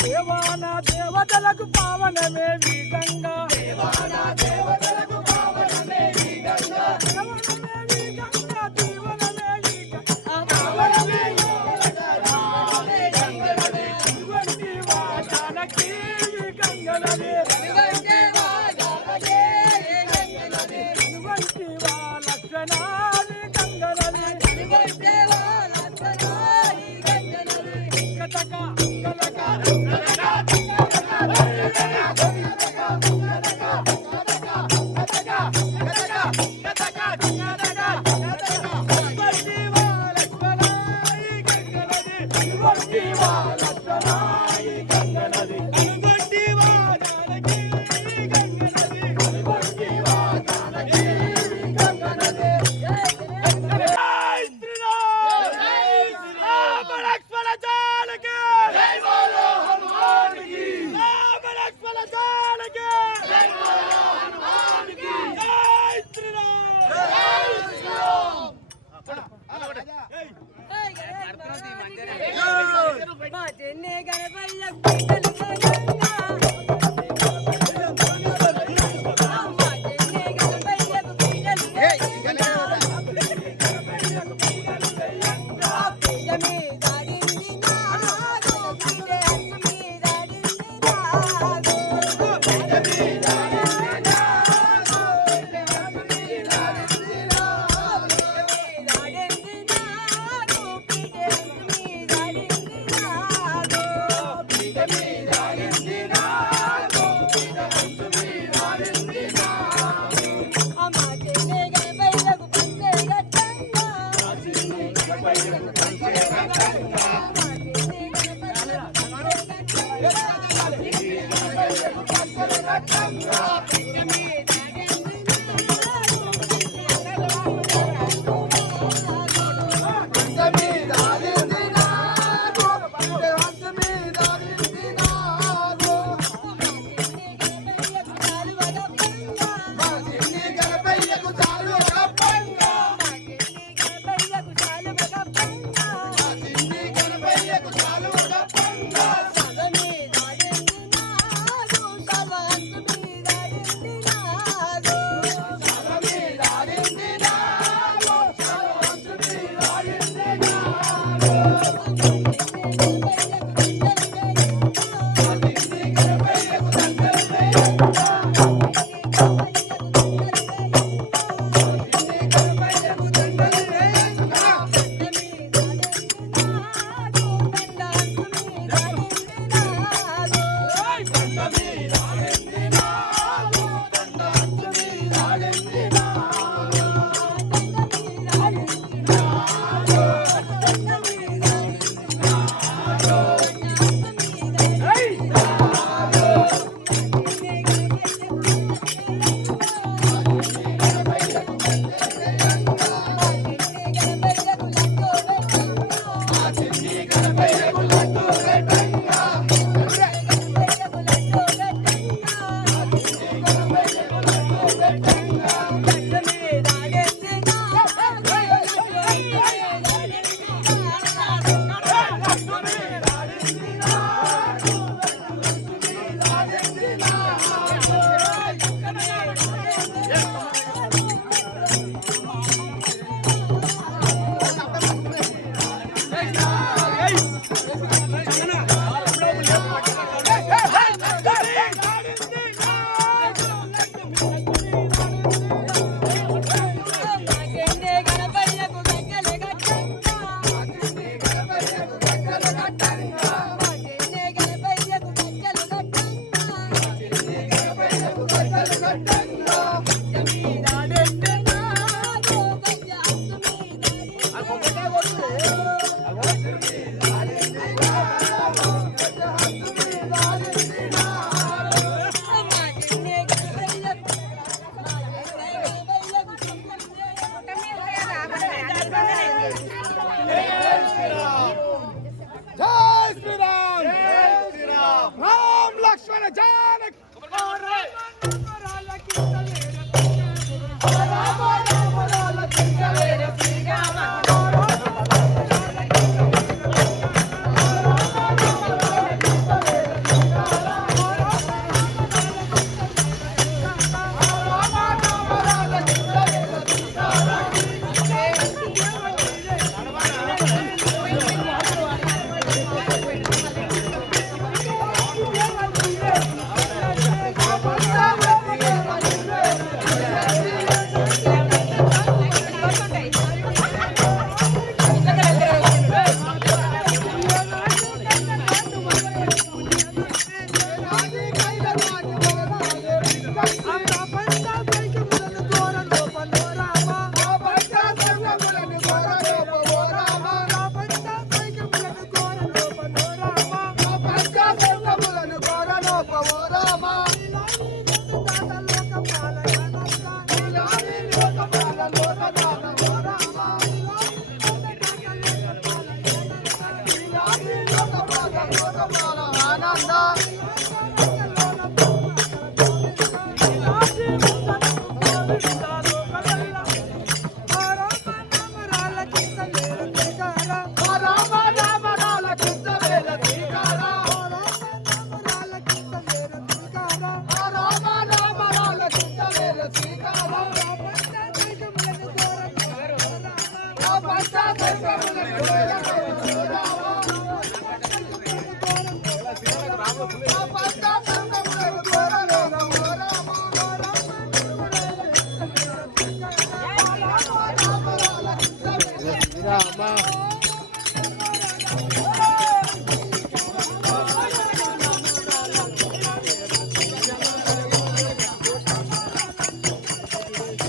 దేవానా దేవతలకు పావనమే ఈ గంగా దేవానా దేవతలకు పావనమే ఈ గంగా దేవనమే ఈ గంగా దీవనమే ఈ గంగా పావనమే ఈ గంగనది ఇవంటి వాజానకి ఈ గంగనది ఇవంటి వాజానకి ఈ గంగనది ఇవంటి వా లక్షణాది గంగనది ఇవంటి వా లక్షణాది గంగనది కటక శ్రీరామ్ రామ్ లక్ష్మణ జానకి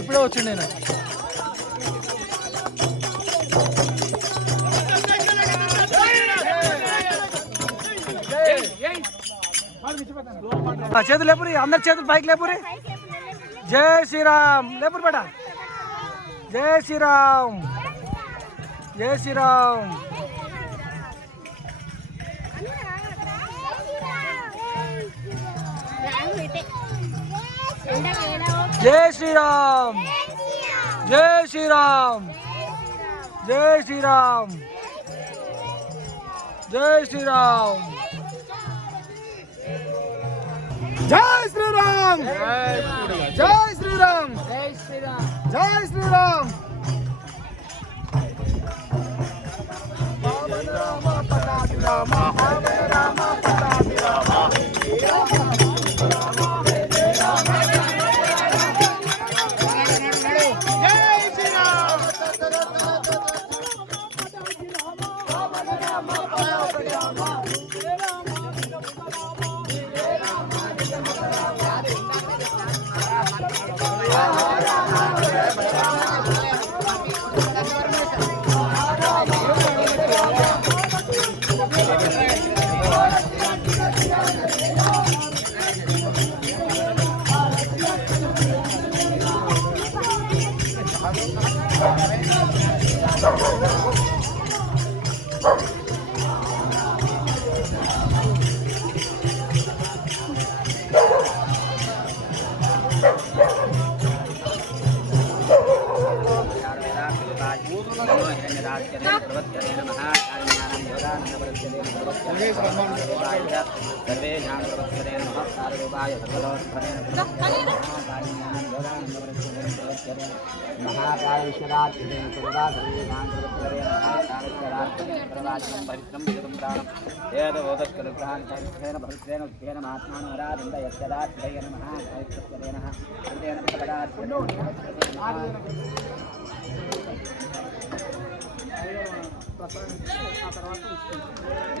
ఇప్పుడే వచ్చిండు నేను. చేతులు లేపురి, అందరి చేతులు పైకి లేపురి. జై శ్రీరామ్ లేపురి బేట. జై శ్రీరామ్, జై శ్రీరామ్. జై శ్రీరామ్, జై శ్రీరామ్, జై శ్రీరామ్, జై శ్రీరామ్, జై శ్రీరామ్, జై శ్రీరామ్, జై శ్రీరామ్. రామ పటాభి రామ, హరే రామ పటాభి రామ,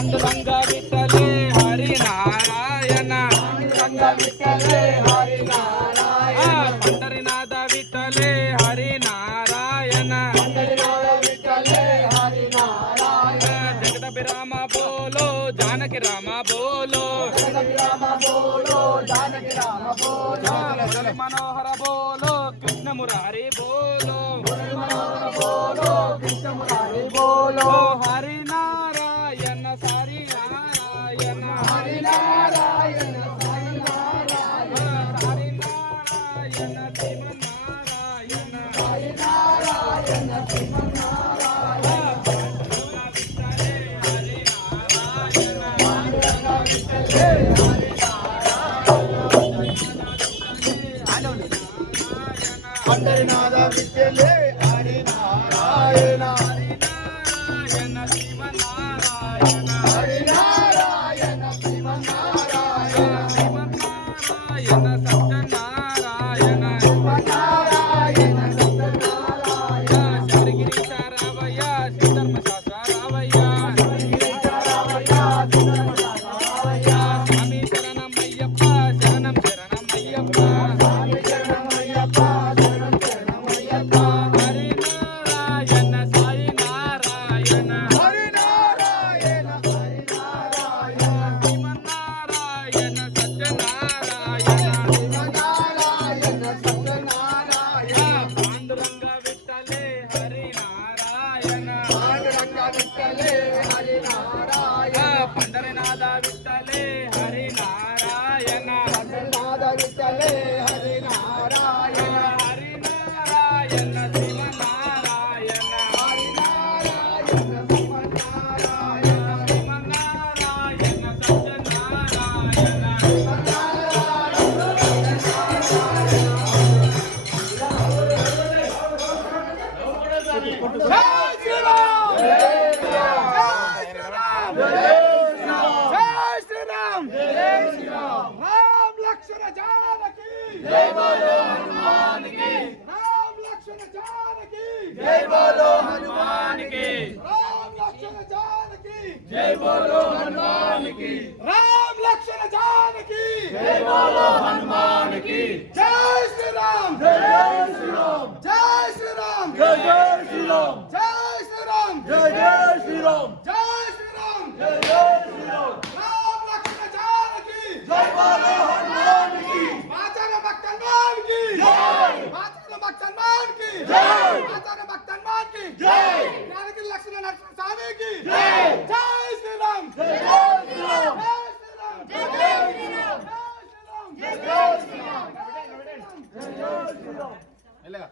అంగరంగ విఠలే హరి నారాయణ, అంగరంగ విఠలే హరి నారాయణ, పండరినాథ విఠలే హరి నారాయణ, పండరినాథ విఠలే హరి నారాయణ, జగదపి రామ బోలో జానకి రామ బోలో, జగదపి రామ బోలో జానకి రామ బోలో, మురళి మనోహర బోలో కృష్ణ మురారి బోలో, మురళి మనోహర బోలో కృష్ణ మురారి బోలో ఓ హరి నారాయణ హరి నారాయణ హరి నారాయణ హరి నారాయణ హరి నారాయణ శ్రీమన్నారాయణ హరి నారాయణ శ్రీమన్నారాయణ అందరి నాద విద్యలే హరి నారాయణ హరి నారాయణ శ్రీమన్నారాయణ నారాయణ హరి నారాయణ హరి నారాయణ నారాయణ సత్యనారాయణ పాండురంగ విఠలే హరి నారాయణ పాండురంగ విఠలే హరి నారాయణ పండరినాథ విఠలే హరి నారాయణ నాద విఠలే హరి నారాయణ హరి నారాయణ శ్రీమన్నారాయణ హరి నారాయణ శ్రీమన్నారాయణ శ్రీమన్నారాయణ సత్యనారాయణ జై శ్రీరామ్ జై శ్రీరామ్ జై శ్రీరామ్ జై శ్రీరామ్ రామ్ లక్ష్మణ జానకి జై బోలో హనుమాన్ కి రామ్ లక్ష్మణ జానకి జై బోలో హనుమాన్ కి రామ్ లక్ష్మణ జానకి జై బోలో హనుమాన్ కి రామ్ లక్ష్మణ జానకి జై బోలో హనుమాన్ కి జై శ్రీరామ్ జై శ్రీరామ్ జై శ్రీరామ్ జై శ్రీరామ్ జై శ్రీరామ్ జై శ్రీరామ్ జై శ్రీరామ్ జై శ్రీరామ్ రామ్ లక్ష్మణ జానకి జై బోలో హనుమాన్ కి మాచర భక్తన్మాన్ కి జై మాచర భక్తన్మాన్ కి జై మాచర భక్తన్మాన్ కి జై జానకి లక్ష్మణ నరసింహ స్వామి కి జై జై శ్రీరామ్ జై శ్రీరామ్ జై శ్రీరామ్ జై శ్రీరామ్ జై శ్రీరామ్ జై శ్రీరామ్ మెల్లగా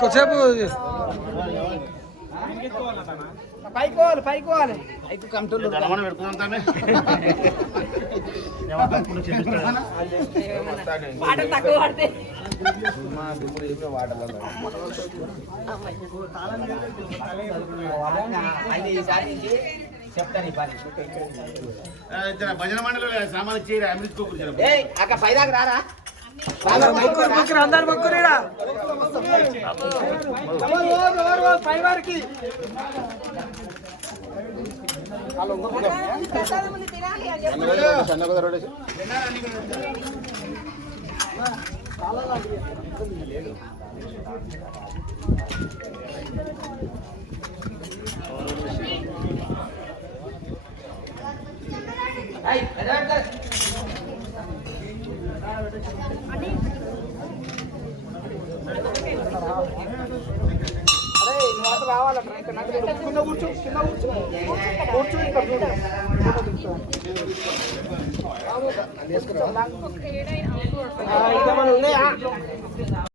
కొద్దిసేపు పైకోవాలి వాటర్ తక్కువ పడితే భజన మండలి సామాన్లు చేయరు అమృత్ అక్కడ పైదాకా రారా అందరు మొక్కురీడా పై వారికి రావాలన్నా కింద కూర్చో కూర్చో ఇక్కడ చూడు.